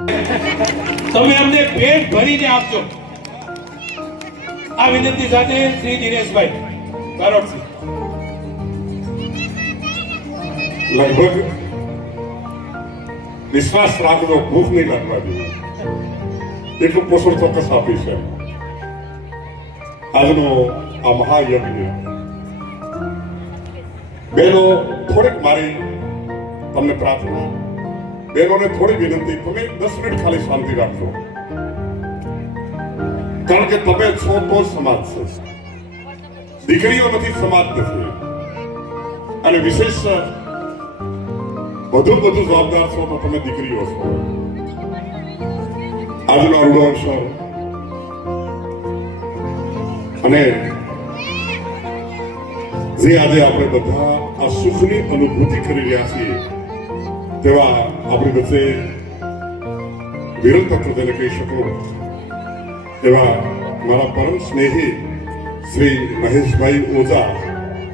તમે અમને પેટ ભરીને આપજો આ વિનંતી સાથે શ્રી દિનેશભાઈ કારોડસિંહ. લગભગ વિશ્વાસ રાખજો, ભૂખ નહીં લાગવા જોઈએ એટલું પોષણ ચોક્કસ આપી છે. આજનો આ મહાયજ્ઞ બહેનો, થોડીક મારી તમને પ્રાર્થના, બહેનોને થોડી વિનંતી, તમે 10 મિનિટ ખાલી શાંતિ રાખજો, કારણ કે તમે છો તો સમાજ છે, દીકરીઓ નથી સમાજ નથી. અને વિશેષ વધુ જવાબદાર છો તો તમે દીકરીઓ છો. આજનો અવળો અવસર અને જે આજે આપણે બધા આ સુખની અનુભૂતિ કરી રહ્યા છીએ તેવા આપણી વચ્ચે વીરપત્ર જેને કહી શકું એવા મારા પરમ સ્નેહી શ્રી મહેશભાઈ ઓઝા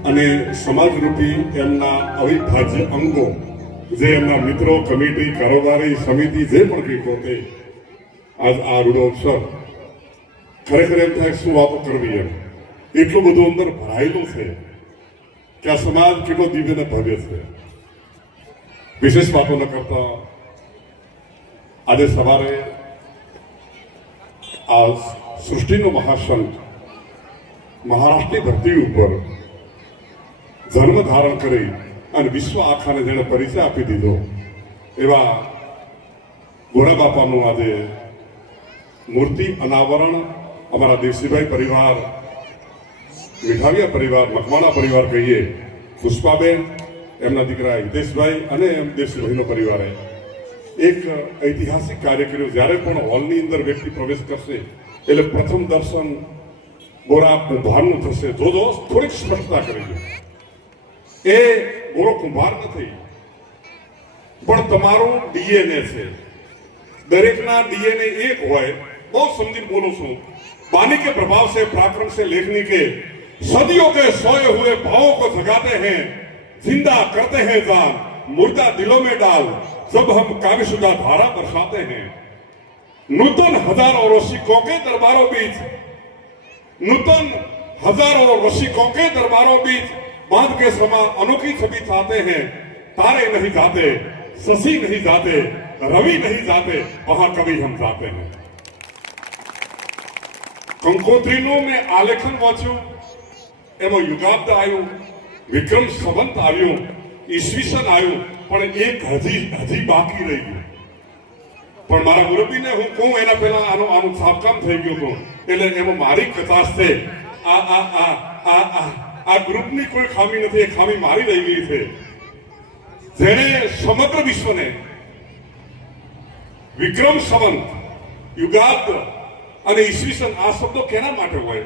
અને સમાજરૂપી એમના અવિભાજ્ય અંગો, જે એમના મિત્રો, કમિટી, કારોબારી સમિતિ, જે પણ કંઈ પોતે આજ આ રૂડો અવસર ખરેખર એમ થાય શું વાતો કરવી, એમ એટલું બધું અંદર ભરાયેલું છે કે આ સમાજ કેટલો દિવ્ય ને ભવ્ય છે. વિશેષ વાતો ન કરતા આજે સવારે આ સૃષ્ટિનો મહાસંત મહારાષ્ટ્રની ધરતી ઉપર જન્મ ધારણ કરી અને વિશ્વ આખાને જેને પરિચય આપી દીધો એવા ગોરા બાપાનું આજે મૂર્તિ અનાવરણ અમારા દેવસીભાઈ પરિવાર, મીઠાવિયા પરિવાર, મકવાણા પરિવાર કહીએ, પુષ્પાબેન, એમના દીકરા હિતેશભાઈ અને દેવસીભાઈનો પરિવારે એક ઐતિહાસિક કાર્ય કર્યું. જ્યારે પણ હોલની અંદર વ્યક્તિ પ્રવેશ કરશે એટલે પ્રથમ દર્શન ગોરા કુંભારનું થશે. જોજો, થોડીક સ્પષ્ટતા કરી દો, એ ગોરો કુંભાર નથી પણ તમારું ડીએનએ છે. દરેકના ડીએનએ એક હોય. બહુ સમજીને બોલું છું. वाणी के प्रभाव से, पराक्रम से, लेखनी के सदियों के सोए हुए भावों को जगाते हैं, जिंदा करते हैं जान, मुर्दा दिलों में डाल जब हम काव्यशुदा धारा बरसाते हैं. नूतन हजारों रसिकों के दरबारों बीच, नूतन हजारों रसिकों के दरबारों बीच बांध के समा अनोखी छवि चाहते हैं. तारे नहीं जाते, शशि नहीं जाते, रवि नहीं जाते, वहां कभी हम जाते हैं. કંકોત્રીનું મેં આલેખન વાંચ્યું, એમાં યુગાબ્દ આવ્યું, વિક્રમ સંવંત આવ્યું, ઈસવીસન આવ્યું, પણ એક હજી બાકી રહી ગયું. પણ મારા મુરબ્બીને હું કહું એના પહેલા આનું છાપકામ થઈ ગયું હતું. એટલે એમાં મારી કચાશ છે. આ ગ્રુપની કોઈ ખામી નથી, એ ખામી મારી રહી ગઈ છે. જેણે સમગ્ર વિશ્વને વિક્રમ સંવંત, યુગાબ્દ અને ઈસવીસન આ શબ્દો કેના માટે હોય?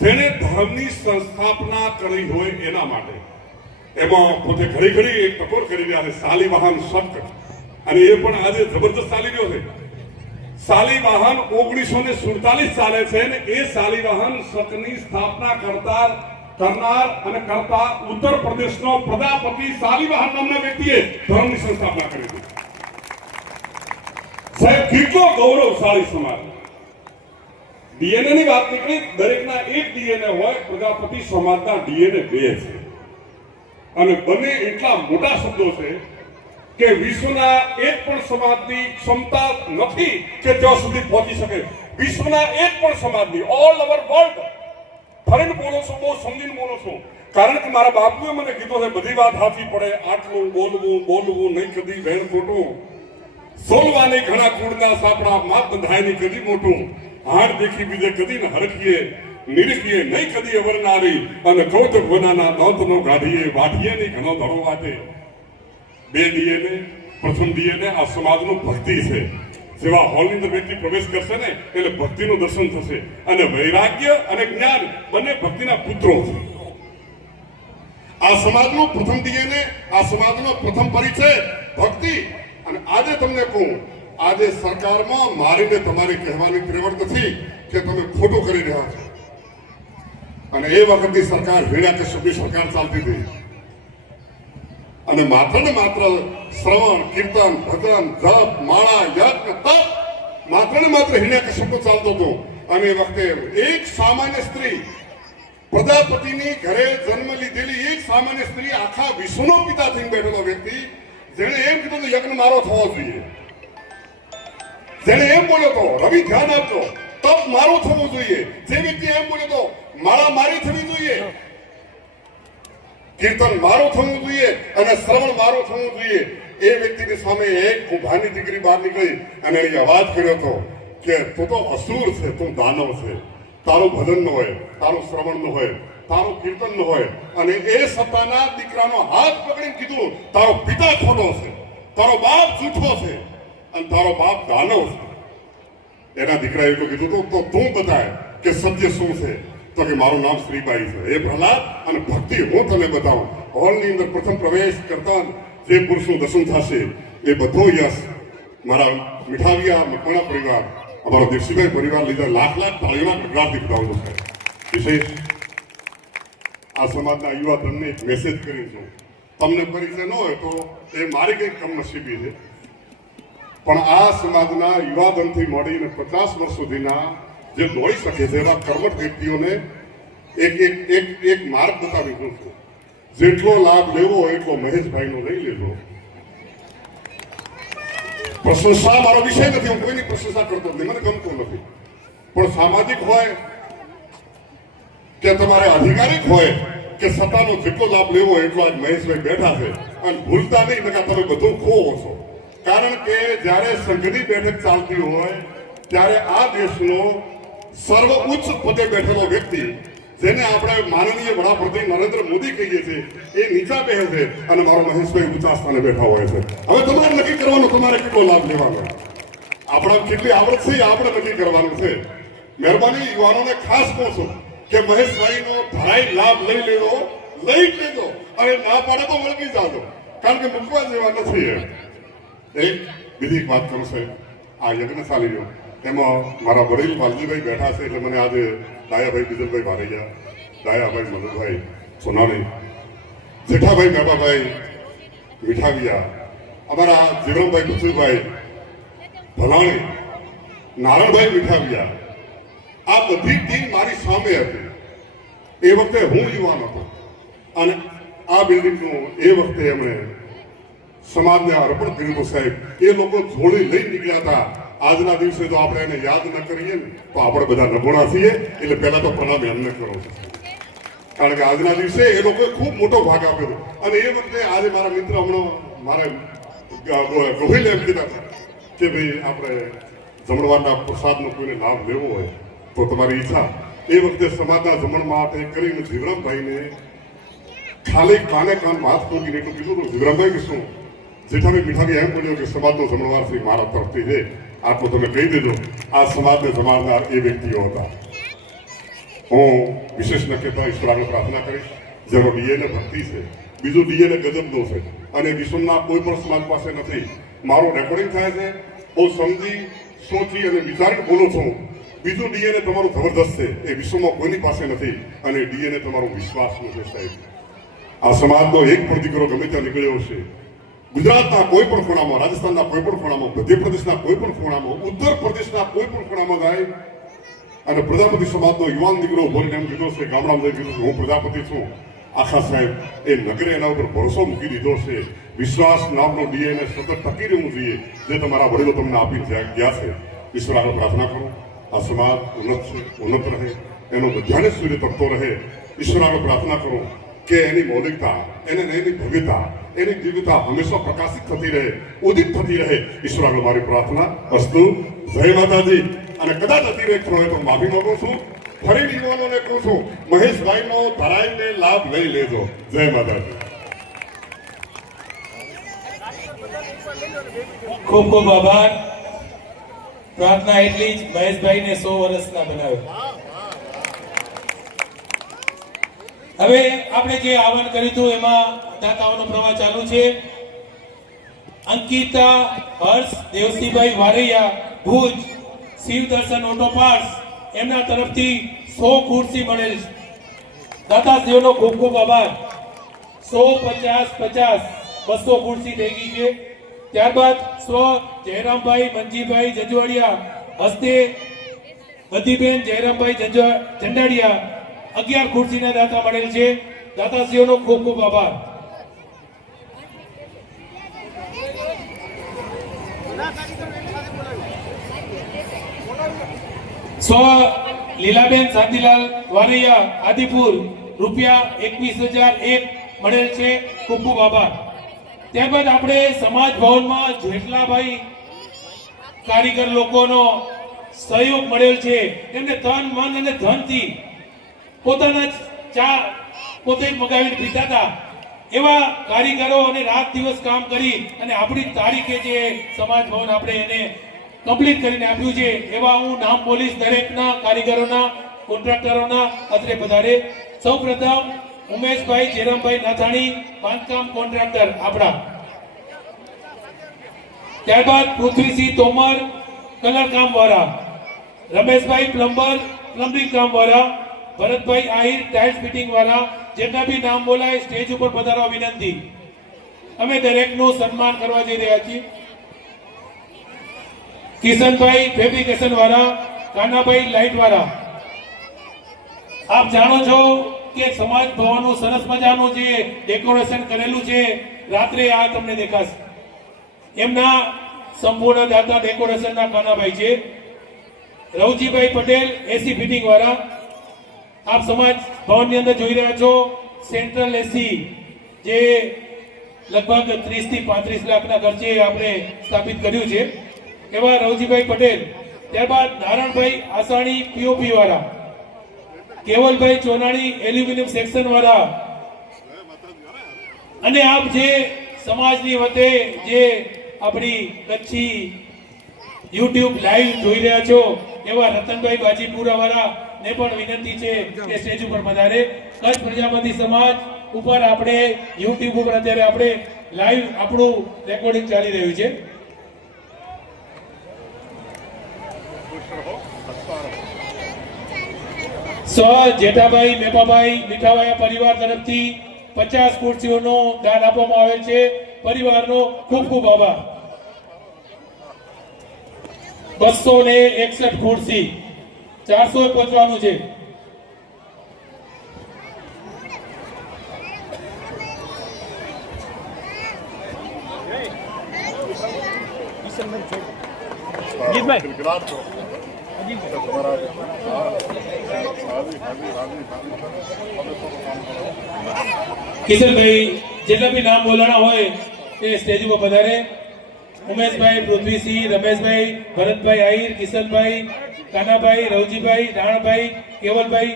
જેને ધર્મની સંસ્થાપના કરી હોય એના માટે. એમાં પોતે ઘડી એક ટકોર કરી રહ્યા છે, શાલિવાહન શક, અને એ પણ આજે જબરદસ્ત ચાલી રહ્યો છે. શાલિવાહન 1947 ચાલે છે ને એ શાલિવાહન શકની સ્થાપના કરનાર અને કરતા ઉત્તર પ્રદેશનો પ્રજાપતિ શાલિવાહન નામના વ્યક્તિએ ધર્મની સંસ્થાપના કરી હતી. સાહેબ, કેટલો ગૌરવશાળી સમાજ. ડીએનએ ની વાત નીકળી, દરેકના એક ડીએનએ હોય, પ્રજાપતિ સમાજના ડીએનએ 2 છે. અને બંને એટલા મોટા શબ્દો છે કે વિશ્વના એક પણ સમાજની ક્ષમતા નથી કે ત્યાં સુધી પહોંચી શકે. વિશ્વના એક પણ સમાજની, ઓલ ઓવર વર્લ્ડ. ફરીને બોલો છો, બહુ સમજીને બોલો છો, કારણ કે મારા બાપુએ મને કીધું છે બધી વાત હાથી પડે, આટલું બોલવું નહીં કદી વેણ ખોટું, સોલવાની ઘણા કુળના સાપડા, માત બંધાય નહીં કદી મોટું, હાર દેખી બીજે કદી ને હરખીએ, નિરખીએ નહીં કદી અવરનારી, અને કૌતુક બનાના નોંધનો ગાઢીએ, વાઢીએ નહીં ઘણો ધરો વાટે. 2 ડીએનએ. પ્રથમ ડીએનએ આ સમાજનું ભક્તિ છે. જેવા હોલની અંદર વ્યક્તિ પ્રવેશ કરશે ને એટલે ભક્તિનું દર્શન થશે. અને વૈરાગ્ય અને જ્ઞાન બંને ભક્તિના પુત્રો છે. આ સમાજનું પ્રથમ ડીએનએ, આ સમાજનો પ્રથમ પરિચય ભક્તિ. અને આજે તમને કહું, આજે સરકારમાં મારીને તમારી કહેવાની ત્રેવડ નથી કે તમે ખોટું કરી રહ્યા છો. અને એ વખતની સરકાર હીરા કશ્યપની સરકાર ચાલતી હતી. અને માત્ર ને માત્ર શ્રવણ, કીર્તન, ભજન, જપ, માળા, યજ્ઞ, તપ માત્ર ને માત્ર હિરણ્યકશ્યપ ચાલતો હતો અને એ વખતે એક સામાન્ય સ્ત્રી, પ્રજાપતિની ઘરે જન્મ લીધેલી એક સામાન્ય સ્ત્રી, આખા વિશ્વનો પિતા થઈને બેઠેલો વ્યક્તિ, જેણે એમ કીધું કે યજ્ઞ મારો થવો જોઈએ, જેણે એમ બોલ્યો તો રવિ ધ્યાન આપજો, તપ મારો થવું જોઈએ, જે વ્યક્તિ એમ બોલ્યો તો મારા મારી થવી જોઈએ, કીર્તન મારું થવું જોઈએ અને શ્રવણ મારું થવું જોઈએ, એ વ્યક્તિની સામે એક કુંભારની દીકરી બહાર નીકળી અને એને અવાજ કર્યો હતો કે તું તો અસુર છે, તું દાનવ છે, તારું ભજન ન હોય, તારું શ્રવણ ન હોય, તારું કીર્તન ન હોય, અને એ સત્તાના દીકરાનો હાથ પકડીને કીધું તારો પિતા ખોટો છે, તારો બાપ જૂઠો છે અને તારો બાપ દાનવ છે. એના દીકરાએ એટલું કીધું તો તું બતાય કે સત્ય શું છે, તો કે મારું નામ શ્રીબાઈ છે. એ પ્રહલાદ અને ભક્તિ હું તને બતાવું. હોલની અંદર પ્રથમ પ્રવેશ કરતા જે પુરુષનું દર્શન થશે એ બધો યશ મારા મીઠાવિયા મકવાણા પરિવાર, અમારો દેવસીભાઈ પરિવાર લીધા લાખ લાખ તાળીઓના ગગડાટથી બતાવવું છે. વિશેષ આ સમાજના યુવા ધનને એક મેસેજ કરી છું, તમને પરિચય ન હોય તો એ મારી કંઈક કમનસીબી છે, પણ આ સમાજના યુવા ધનથી મળીને 50 વર્ષ સુધીના જે દોડી શકે છે એવા કર્મઠ વ્યક્તિઓને એક માર્ગ બતાવી દઉં છું. જેટલો લાભ લેવો હોય એટલો મહેશભાઈનો લઈ લેજો. પ્રશંસા મારો વિષય નથી, હું કોઈની પ્રશંસા કરતો નથી, મને ગમતું નથી, પણ સામાજિક હોય કે તમારે અધિકારિક હોય કે સત્તાનો જેટલો લાભ લેવો હોય એટલો આજ મહેશભાઈ બેઠા છે. અને ભૂલતા નહીં નકા તમે બધું ખોવો છો, કારણ કે જ્યારે સંઘની બેઠક ચાલતી હોય ત્યારે આ દેશનો સર્વ ઉચ્ચ પદે બેઠેલો વ્યક્તિ, જેને આપણે માનનીય વડાપ્રધાન નરેન્દ્ર મોદી કહીએ છીએ, એ નીચા બેસે છે અને મારો મહેશભાઈ ઊંચા સ્થાને બેઠા હોય છે. હવે તમારે નક્કી કરવાનું તમારે કેટલો લાભ લેવાનો, આપણા કેટલી આવડત છે એ આપણે નક્કી કરવાનું છે. મહેરબાની યુવાનોને ખાસ કહું છું કે મહેશભાઈનો ધરાઈ લાભ લઈ લેજો, લઈ જ લેજો, અને ના પાડે તો વળગી જાજો, કારણ કે મૂકવા જેવા નથી. એક બીજી વાત કરું છે, આ યજ્ઞ ચાલી રહ્યો એમાં મારા વડીલ વાલજીભાઈ બેઠા છે, એટલે મને આજે ડાયાભાઈ બીજલભાઈ ભારૈયા, ડાયાભાઈ મધુભાઈ સોનાણી, જેઠાભાઈ મેબાભાઈ મીઠાવિયા, અમારા જીવણભાઈ બચુભાઈ ભલાણી, નારણભાઈ મીઠાવિયા, આ બધી ટીમ મારી સામે હતી. એ વખતે હું યુવાન હતો અને આ બિલ્ડિંગનું એ વખતે એમણે સમાજને અર્પણ કર્યું હતું. સાહેબ, એ લોકો જોડી લઈ નીકળ્યા હતા. આજના દિવસે જો આપણે એને યાદ ન કરીએ ને તો આપણે બધા નબળા છીએ. એટલે પહેલા તો પ્રણામ એમને કરો છો, કારણ કે આજના દિવસે એ લોકોએ ખૂબ મોટો ભાગ આપ્યો. અને એ વખતે આજે મારા મિત્ર હમણાં મારે ગોહિલ એમ કીધા કે ભાઈ આપણે જમણવારના પ્રસાદનો કોઈને લાભ લેવો હોય તો તમારી ઈચ્છા. એ વખતે સમાજના જમણ માટે કરીને જીવરામભાઈને ખાલી કાને કાન વાત ખોલીને એટલું કીધું હતું, જીવરામભાઈ કે શું જેઠાભાઈ મીઠાભાઈ એમ બોલ્યો કે સમાજનો જમણવાર શ્રી મારા તરફથી છે, આટલું તમે કહી દેજો. આ સમાજને જમાડનાર એ વ્યક્તિઓ હતા. હું વિશેષ ન કહેતા ઈશ્વર આગળ પ્રાર્થના કરીશ, જેનો ડીએનએ ભક્તિ છે, બીજું ડીએનએ ગજબનો છે અને વિશ્વના કોઈ પણ સમાજ પાસે નથી. મારું રેકોર્ડિંગ થાય છે, બહુ સમજી સોચી અને વિચારીને બોલું છું. બીજું ડીએનએ તમારું જબરદસ્ત છે, એ વિશ્વમાં કોઈની પાસે નથી, અને ડીએનએ તમારું વિશ્વાસનું છે. સાહેબ, આ સમાજનો એક પણ દીકરો ગમે ત્યાં નીકળ્યો છે, ગુજરાતના કોઈ પણ ખૂણામાં, રાજસ્થાનના કોઈ પણ ખૂણામાં, મધ્યપ્રદેશના કોઈ પણ ખૂણામાં, ઉત્તર પ્રદેશના કોઈ પણ ખૂણામાં જાય અને પ્રજાપતિ સમાજનો યુવાન દીકરો બોલીને એમ કીધો છે, ગામડામાં જઈ કીધું હું પ્રજાપતિ છું. આખા સાહેબ એ નગરે એના ઉપર ભરોસો મૂકી દીધો છે. વિશ્વાસ નામનો ડીએનએ સતત ટકી રહેવું જોઈએ, જે તમારા વડીલો તમને આપી ગયા છે. ઈશ્વર આગળ પ્રાર્થના કરો આ સમાજ ઉન્નત રહે, એનો બધાને સૂર્ય તપતો રહે. ઈશ્વર આગળ પ્રાર્થના કરો કે એની મૌલિકતા, એની ભવ્યતા, એની દિવ્યતા હંમેશા પ્રકાશિત થતી રહે, ઉદિત થતી રહે. ઈશ્વર આગળ મારી પ્રાર્થના અસ્તુ. જય માતાજી. અને કદાચ અતિરેક હોય તો માફી માંગુ છું. ફરી યુવાનોને કહું છું, મહેશભાઈનો ધરાઈને લાભ લઈ લેજો. જય માતાજી. ખૂબ ખૂબ આભાર. પ્રાર્થના એટલી જ, મહેશભાઈને 100 વર્ષના બનાવે. હવે આપણે જે આહવાન કર્યું હતું એમાં દાતાઓનો પ્રવાહ ચાલુ છે. અંકિતા હર્ષ દેવસીભાઈ વારૈયા, ભુજ, શિવ દર્શન ઓટો પાર્ટ્સ, એમના તરફથી 100 ખુરશી મળેલ. દાતાશ્રીઓનો ખૂબ ખૂબ આભાર. 100, 50, 200 ખુરશી થઈ ગઈ છે. ત્યારબાદ સ્વ જયરામભાઈ, મંજીભાઈ જજવાડિયા, હસ્તે બધીબેન જયરામભાઈ જંડાડિયા 11 ખુરશીના દાતા મળેલ છે. દાતાશ્રીઓનો ખૂબ ખૂબ આભાર. લીલાબેન શાંતિલાલ વારૈયા આદિપુર રૂપિયા 21,001 મળેલ છે. ખૂબ ખૂબ આભાર. ત્યારબાદ આપણે સમાજ ભવનમાં જેટલાભાઈ કારીગર લોકોનો સહયોગ મળેલ છે એમને તન મન અને ધનથી પોતાના ચા પોતે જ મગાવીને પીતા હતા એવા કારીગરો અને રાત દિવસ કામ કરી અને આપણી તારીખે જે સમાજ ભવન આપણે એને કમ્પ્લીટ કરીને આપ્યું છે એવા હું નામ બોલીશ દરેકના કારીગરોના કોન્ટ્રાક્ટરોના અત્રે પધારે. સૌપ્રથમ ઉમેશભાઈ જયરામભાઈ નાથાણી બાંધકામ કોન્ટ્રાક્ટર આપણા. ત્યારબાદ પૃથ્વીસિંહ તોમર કલર કામ વાળા, રમેશભાઈ પ્લમ્બર પ્લમ્બિંગ કામ વાળા, ભરતભાઈ આહિર ટાઇલ્સ ફિટિંગ વાળા. જેટલા બી નામ બોલાય સ્ટેજ ઉપર પધારવા વિનંતી. અમે દરેકનું સન્માન કરવા જઈ રહ્યા છીએ. કિશનભાઈ ફેબ્રિકેશન વાળા, કાનાભાઈ લાઇટ વાળા. આપ જાણો છો કે સમાજ ભવનનું સરસ મજાનું જે ડેકોરેશન કરેલું છે રાત્રે આ તમને દેખાશે. એમના સંપૂર્ણ દાતા ડેકોરેશનના કાનાભાઈ છે. રવજીભાઈ પટેલ એસી ફિટિંગ વાળા. આપ સમાજ ભવનની અંદર જોઈ રહ્યા છો સેન્ટ્રલ એસી જે લગભગ 30 થી 35 લાખના ખર્ચે આપણે સ્થાપિત કર્યું છે એવા રવજીભાઈ પટેલ. ત્યારબાદ નારાયણભાઈ આસાણી પીઓપી વાળા, કેવલભાઈ ચોનાણી એલ્યુમિનિયમ સેક્શન વાળા. અને આપ જે સમાજની વતે જે આપણી કચ્છી યુટ્યુબ લાઈવ જોઈ રહ્યા છો એવા રતનભાઈ બાજીપુરા વાળા ને પણ વિનંતી છે કે સ્ટેજ ઉપર પધારે. કચ્છ પ્રજાપતિ સમાજ ઉપર આપણે યુટ્યુબ ઉપર અત્યારે આપણે લાઈવ આપણું રેકોર્ડિંગ ચાલી રહ્યું છે. જેઠાભાઈ મેપાભાઈ મીઠાવાયા પરિવાર તરફથી 50 ખુરશીઓનું દાન આપવામાં આવેલ છે. પરિવારનો ખૂબ ખૂબ આભાર. 261 ખુરશી 400 પહોંચવાનું છે. કિશનભાઈ જેટલા બી નામ બોલાણા હોય એ સ્ટેજ ઉપર પધારે. ઉમેશભાઈ, પૃથ્વીસિંહ, રમેશભાઈ, ભરતભાઈ આહિર, કિશનભાઈ, કાનાભાઈ, રવજીભાઈ, રાણભાઈ, કેવલભાઈ.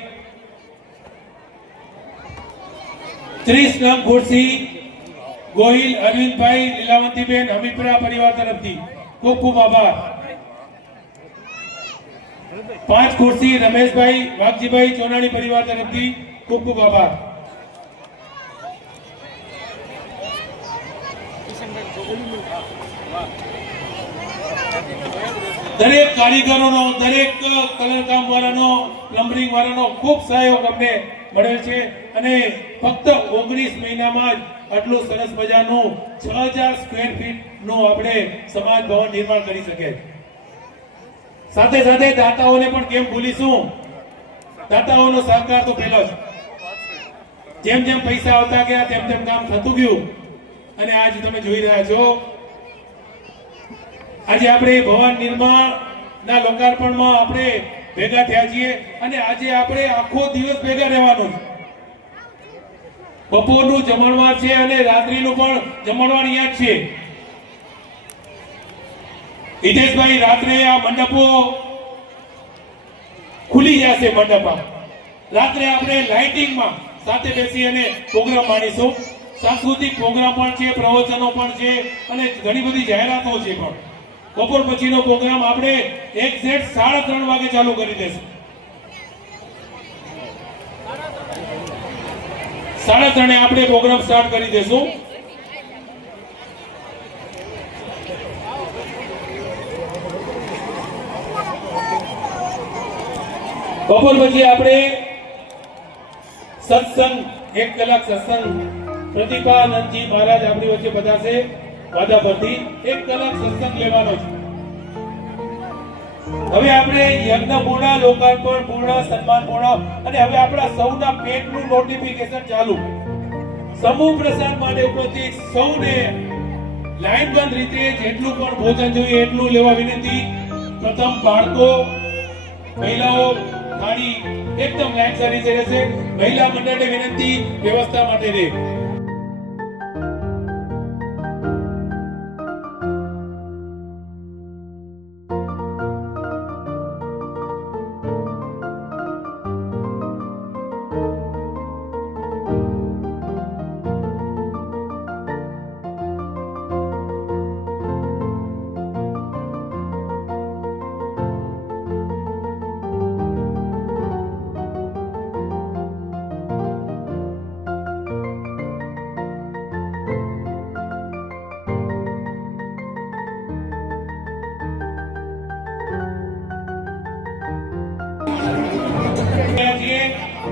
30 નંગ ખુરશી ગોહિલ અરવિંદભાઈ, લીલાવંતીબેન હમીરપુરા પરિવાર તરફથી ખૂબ ખૂબ આભાર. 5 ખુરશી રમેશભાઈ વાઘજીભાઈ ચોનાણી પરિવાર તરફથી ખૂબ ખૂબ આભાર. દરેક કારીગરોનો, દરેક કલરકામ વાળાનો, પ્લમ્બરિંગ વાળાનો ખૂબ સહયોગ અમને મળેલ છે અને ફક્ત 19 મહિનામાં જ આટલું સરસ મજાનું 6000 સ્ક્વેર ફીટ નું આપણે સમાજ ભવન નિર્માણ કરી શકે. સાથે સાથે દાતાઓને પણ કેમ ભૂલીશું? દાતાઓનો સહકાર તો પહેલો જ. જેમ જેમ પૈસા આવતા ગયા તેમ તેમ કામ થતું ગયું અને આજ તમે જોઈ રહ્યા છો આજે આપણે ભવન નિર્માણના લોકાર્પણમાં આપણે ભેગા થયા છીએ અને આજે આપણે આખો દિવસ ભેગા રહેવાનું. બપોરનું જમણવાર છે અને રાત્રિનું પણ જમણવાર અહીંયા જ છે. હિતેશભાઈ રાત્રે આ મંડપો ખુલી જશે. મંડપમાં રાત્રે આપણે લાઇટિંગમાં સાથે બેસી અને પ્રોગ્રામ માણીશું. સાંસ્કૃતિક પ્રોગ્રામ પણ છે, પ્રવચનો પણ છે અને ઘણી બધી જાહેરાતો છે. પણ બપોર પછીનો પ્રોગ્રામ આપણે એક્ઝેક્ટ 3:30 વાગે ચાલુ કરી દેશું. 3:30 આપણે પ્રોગ્રામ સ્ટાર્ટ કરી દેશું. બપોર પછી આપણે સત્સંગ 1 કલાક સત્સંગ પ્રતિભાનંદજી મહારાજ આપણી વચ્ચે પધારશે વાદા પરથી. 1 કલાક સત્સંગ લેવાનો છે. હવે આપણે યજ્ઞ પૂર્ણ, લોકાર્પણ પૂર્ણ, સન્માન પૂર્ણ અને હવે આપણા સૌના પેટનું નોટિફિકેશન ચાલુ. સમૂહ પ્રસાદ માટે ઉપરથી સૌને લાઈનબંધ રીતે જેટલું પણ ભોજન જોઈએ એટલું લેવા વિનંતી. પ્રથમ બાળકો, મહિલાઓ થાળી એકદમ લાઈન સારી રહેશે. મહિલા મંડળને વિનંતી વ્યવસ્થા માટે રહે.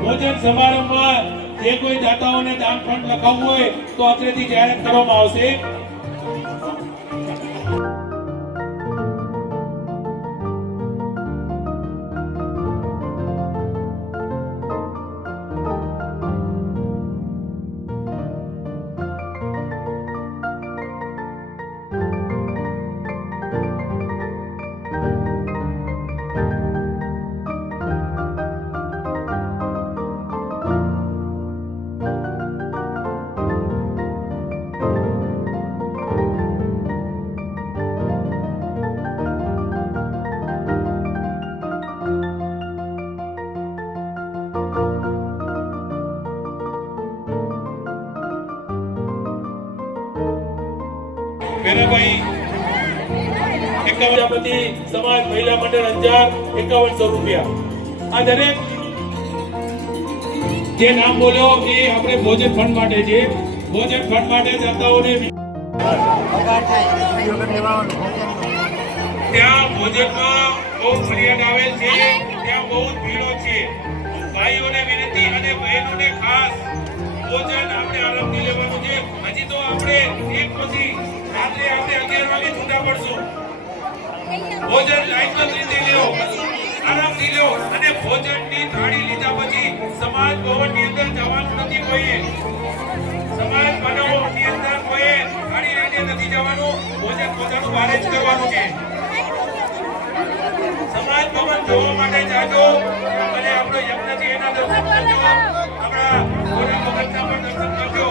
ભોજન સમારંભમાં જે કોઈ દાતાઓને દાન ફંડ લખાવવું હોય તો અત્રેથી જાહેરાત કરવામાં આવશે. મેરાભાઈ 51 સમાજ મહિલા મંડળ અંજાર 5100 રૂપિયા. આ દરેક જે નામ બોલ્યો એ આપણે ભોજન ફંડ માટે છે. ભોજન ફંડ માટે દાતાઓને ત્યાં ભોજનમાં બહુ ફરિયાદ આવેલ છે, ત્યાં બહુ ભીડો છે. ભાઈઓને વિનંતી અને બહેનોને ખાસ ભોજન આપણે આરામથી લેવાનું છે. હજી તો આપણે એક પછી રાત્રે આપણે 11 વાગે છૂટા પડશું. ભોજન લાઈનબંધ રીતે લ્યો, આરામથી લ્યો અને ભોજનની થાળી લીધા પછી સમાજ ભવનની અંદર જવાનું નથી. કોઈએ સમાજ ભવનની અંદર કોઈએ થાળી લઈને નથી જવાનું. ભોજન પોતાનું બહાર જ કરવાનું છે. સમાજ ભવન જોવા માટે જાજો અને આપણો યજ્ઞ છે એના દર્શન કરજો. આપણા ગોરા ભગતના પણ દર્શન કરજો.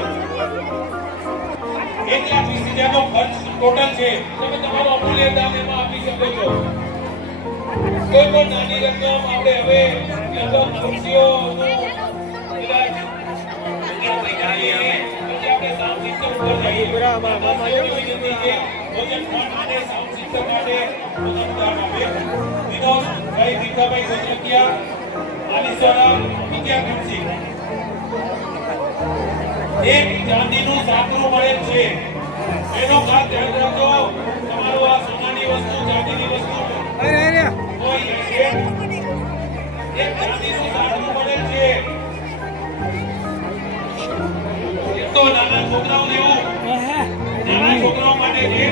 1,20,000 નો ખર્ચ ટોટલ છે. તમે તમારો અમૂલ્ય દાન એમાં આપી શકો છો. કોઈ પણ નાની રકમ આપણે હવે લગભગ ખુરશીઓનું ઇલાજ આપણે સાઉન્ડ સિસ્ટમ ઉપર જઈએ. ભોજન ફંડ માટે સાઉન્ડ સિસ્ટમ માટે પોતાનું દાન આપે. વિનોદભાઈ ભીખાભાઈ સોજકિયા આલીસવાડા 11 ખુરશી. એક ચાંદીનું સાકરું મળે છે. એનો ખાસ ધ્યાન રાખજો. તમારું આ સોનાની વસ્તુ, ચાંદીની વસ્તુ કોઈ લેશે. એક ચાંદીનું સાકરું મળે છે. તો નાના છોકરાઓ લેવું, નાના છોકરાઓ માટે છે.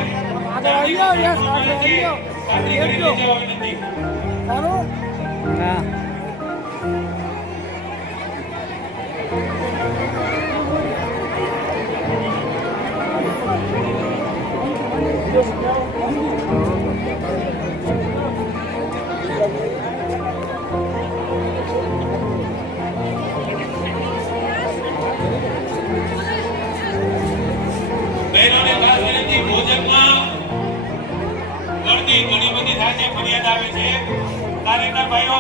બહેનોને ખાસ વિનંતી, ભોજનમાં ઘણી બધી થાય છે, ફરિયાદ આવે છે. કાર્યકર ભાઈઓ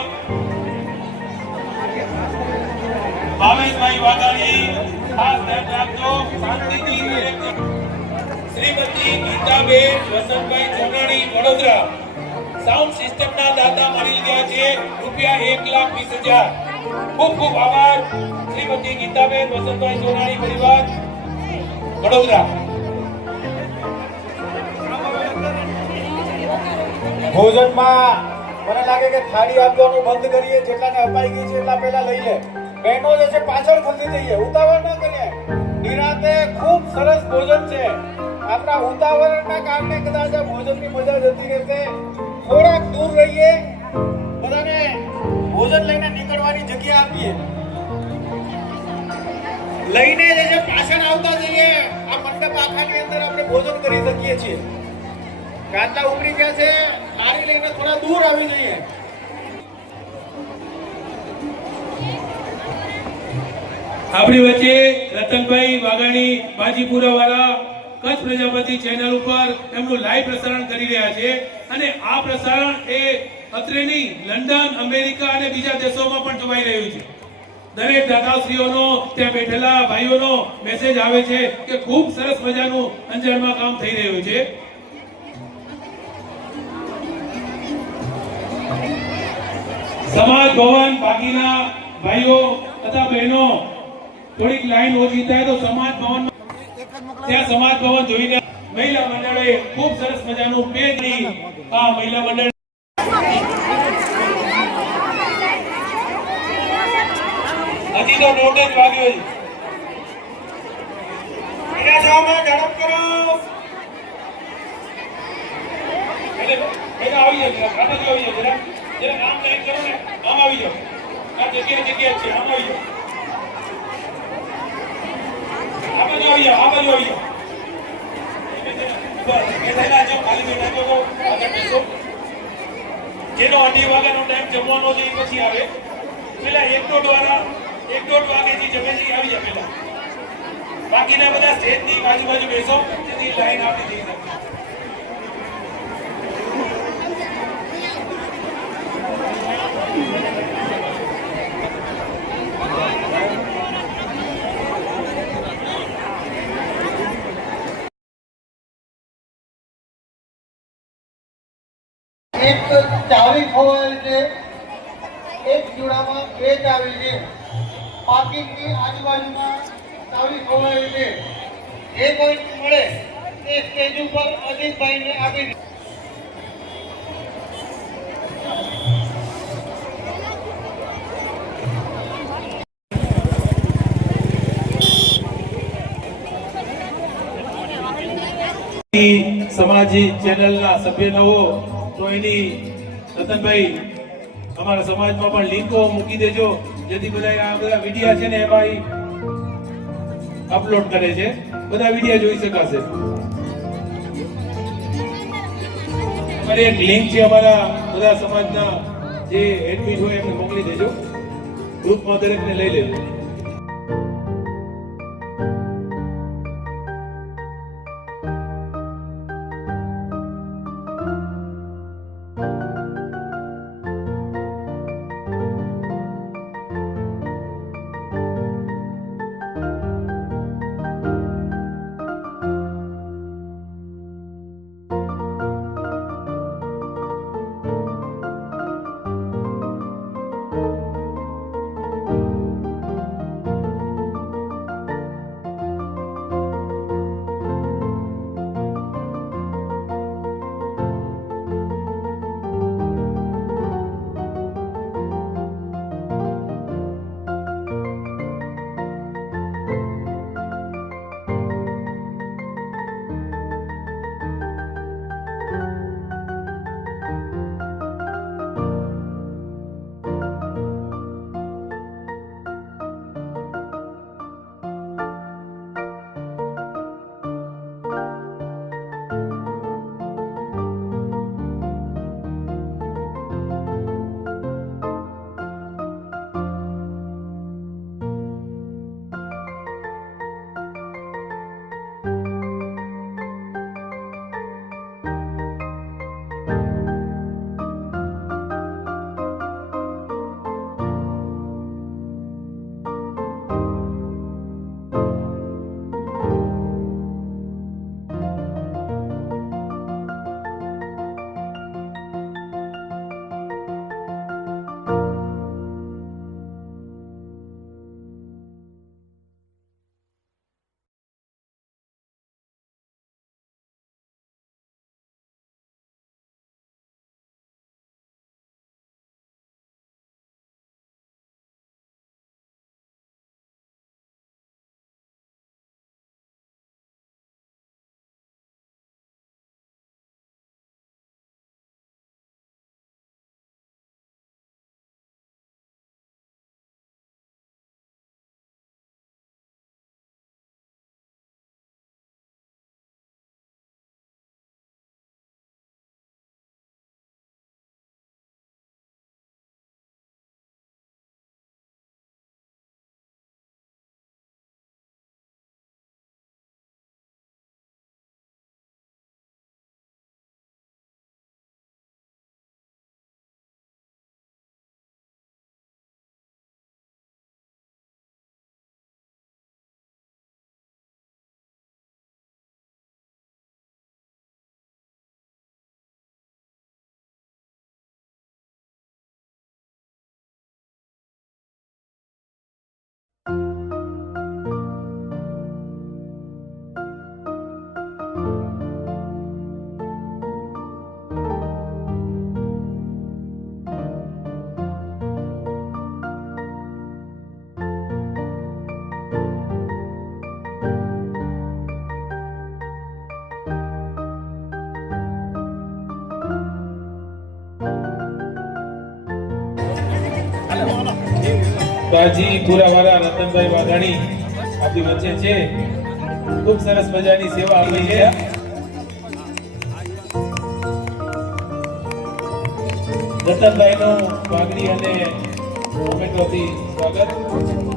ભાવેશભાઈ વાઘાણી ખાસ ધ્યાન રાખજો. શાંતિથી શ્રીમતી ગીતાબેન વસંતભાઈ ચોનાણી વડોદરા સાઉન્ડ સિસ્ટમના દાતા મળી ગયા છે ₹1,20,000. ખૂબ ખૂબ આભાર શ્રીમતી ગીતાબેન વસંતભાઈ ચોનાણી પરિવાર વડોદરા. ભોજનમાં મને લાગે કે થાળી આપવાનું બંધ કરીએ. જેટલાને અપાઈ ગઈ છે એટલા પહેલા લઈ લે. બહેનો જે છે પાછળ ખસી જઈએ, ઉતાવળ ન કરીએ. નિરાંતે ખૂબ સરસ ભોજન છે. આપણા ઉતાવળના કારણે કદાચ આ ભોજનની મજા જતી રહેશે. થોડાક દૂર રહીએ, બધાને ભોજન લઈને નીકળવાની જગ્યા આપીએ. લઈને જે છે પાછળ આવતા જઈએ. આ મંડપ આખાની અંદર આપણે ભોજન કરી શકીએ છીએ. ગાદલા ઉપડી ગયા છે, લારી લઈને થોડા દૂર આવી જઈએ. આપણી વચ્ચે રતનભાઈ વાઘાણી બાજીપુરા વાળા કચ્છ પ્રજાપતિ ચેનલ ઉપર એમનું લાઈવ પ્રસારણ કરી રહ્યા છે અને આ પ્રસારણ એ અત્રેની લંડન, અમેરિકા અને બીજા દેશોમાં પણ જોવાઈ રહ્યું છે. દરેક દાતાશ્રીઓનો ત્યાં બેઠેલા ભાઈઓનો મેસેજ આવે છે કે ખૂબ સરસ મજાનું અંજારમાં કામ થઈ રહ્યું છે. સમાજ ભવન બાકીના ભાઈઓ તથા બહેનો થોડીક લાઈન ઓછી થાય તો સમાજ ભવન ત્યાં સમાજ ભવન જોઈને મહિલા મંડળે ખૂબ સરસ મજાનું પેજની આ મહિલા મંડળ હજી તો નોટ જ વાગ્યો છે. અહીંયા જાઓમાં ઝડપ કરો. એટલે આવી જાવ જરા, આ બાજુ આવી જાવ જરા. જરા આમ લાઈન કરો ને, આમ આવી જાવ. આ જગ્યા છે, આમ આવી જાવ. આ બાજુ આવી જાવ, આ બાજુ આવી જાવ. બેઠેલા જો ખાલી બેઠા તો આગળ બેસો. જેનો 2:30 વાગ્યાનો ટાઈમ જમવાનો છે એ પછી આવે. પેલા 1-1:30 વાગેથી જમેથી આવી જાય પેલા. બાકીના બધા સ્ટેજની બાજુ બેસો, જેથી લાઈન આપણી થઈ શકે. એક ચાવી ખોવાયેલ છે, એક જોડામાં 2 ચાવી છે, પાર્કિંગની આજુબાજુમાં ચાવી ખોવાયેલ છે. જે કોઈ મળે તે સ્ટેજ ઉપર અજીતભાઈને આપી દે. સમાજ ચેનલના સભ્ય ન હો તો એની રતનભાઈ અમારા સમાજમાં પણ લિંકો મૂકી દેજો, જેથી બધા આ બધા વિડીયા છે ને એમાં અપલોડ કરે છે, બધા વિડીયા જોઈ શકાશે. અમારી એક લિંક છે અમારા બધા સમાજના જે એડમિટ હોય એમને મોકલી દેજો, ગ્રુપમાં દરેકને લઈ લેજો. કાજીપુરા વાળા રતનભાઈ વાઘાણી આપણી વચ્ચે છે. ખૂબ સરસ મજાની સેવા આપી છે. રતનભાઈ નું વાઘડી અને ટોમેટોથી સ્વાગત.